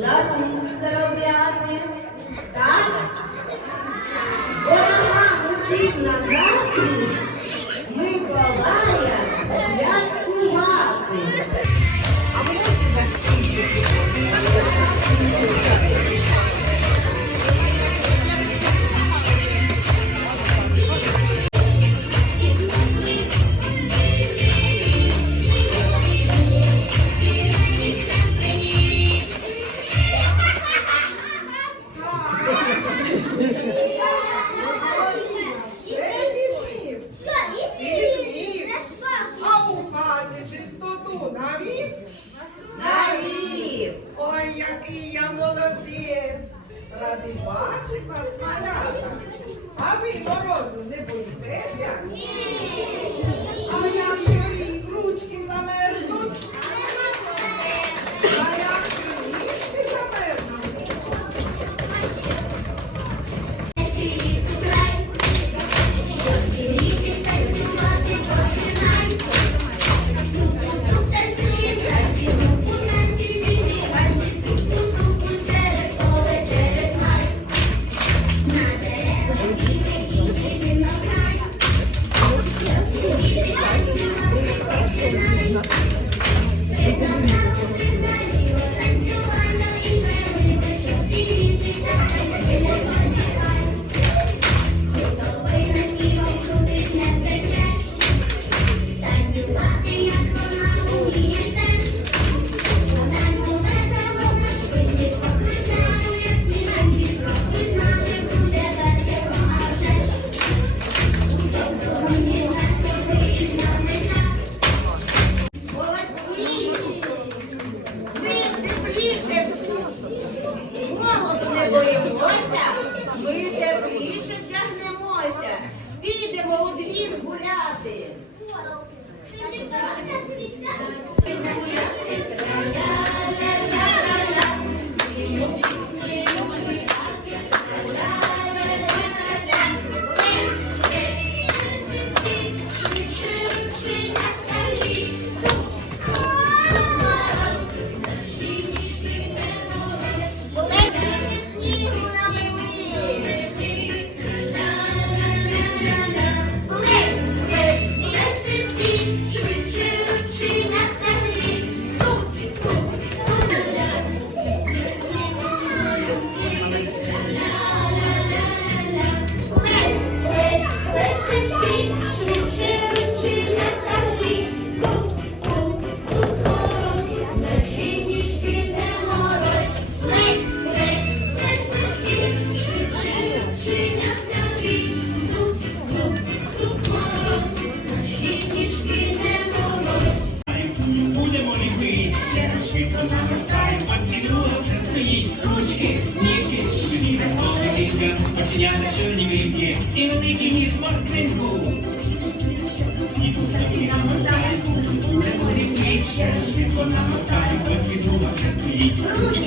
подарунки заробляти. Так? Який я молодець! Ради бачить вас, малята. А ви морозу не боїтеся? А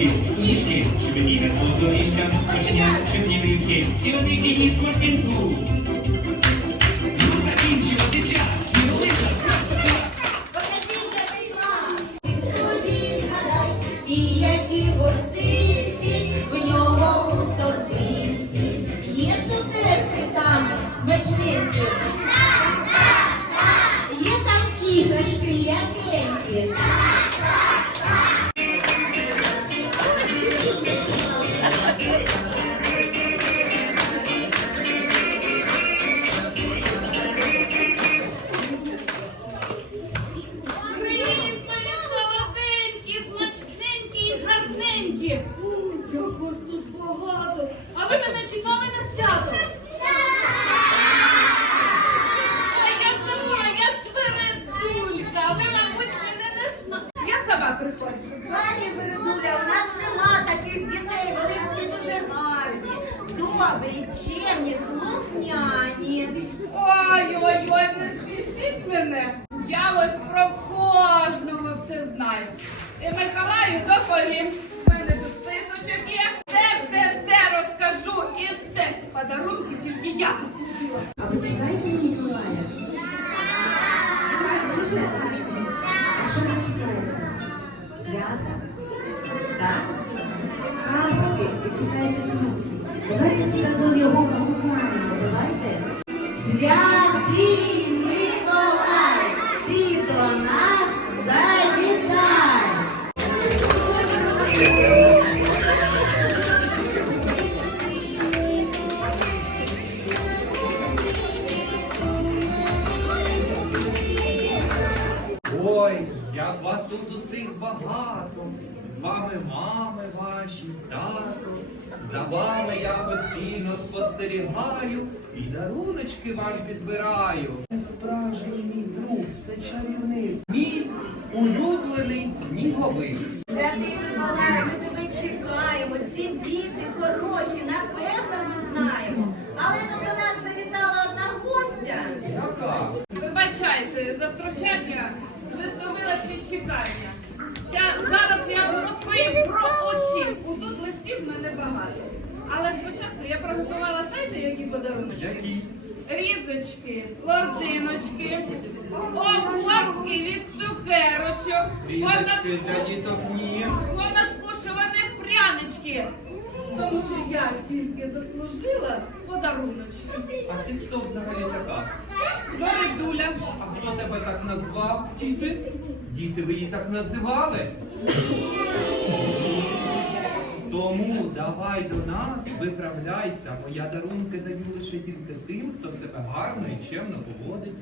ніжки, шиї на ліжка, оченята чорні вівки і ніс морквинку. Ну, закінчувати час, і велика просто клас. Покажіть приклад. Собі згадай, і які гостинці в нього у. Є цукерки там смачненькі. Є там іграшки м'якенькі. І Миколаю доповім. У мене тут списочок є. Все, все, все розкажу і все. Подарунки тільки я заслужила. А ви чекаєте Ніколая? Дуже? А що ми чекаємо? Свята? Так? Казки. Ви чекаєте казки. З вами мами ваші, тато. За вами я постійно спостерігаю і даруночки вам підбираю. Це справжній мій друг, це чарівник. Мій улюблений сніговик. Святий Миколай, ми тебе чекаємо. Ці діти хороші, напевно, які? Різочки, лозиночки, обгортки від цукерочок, Різочки для діток ні. понадкушувані прянички. Тому що я тільки заслужила подаруночки. А ти хто взагалі така? Горидуля. А хто тебе так назвав? Діти? Діти, ви її так називали? Тому давай до нас, виправляйся, бо я дарунки даю лише тільки тим, хто себе гарно і чемно поводить.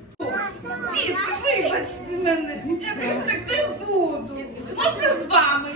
Дітки, вибачте мене, я ж таки буду. Можна з вами?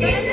Yes.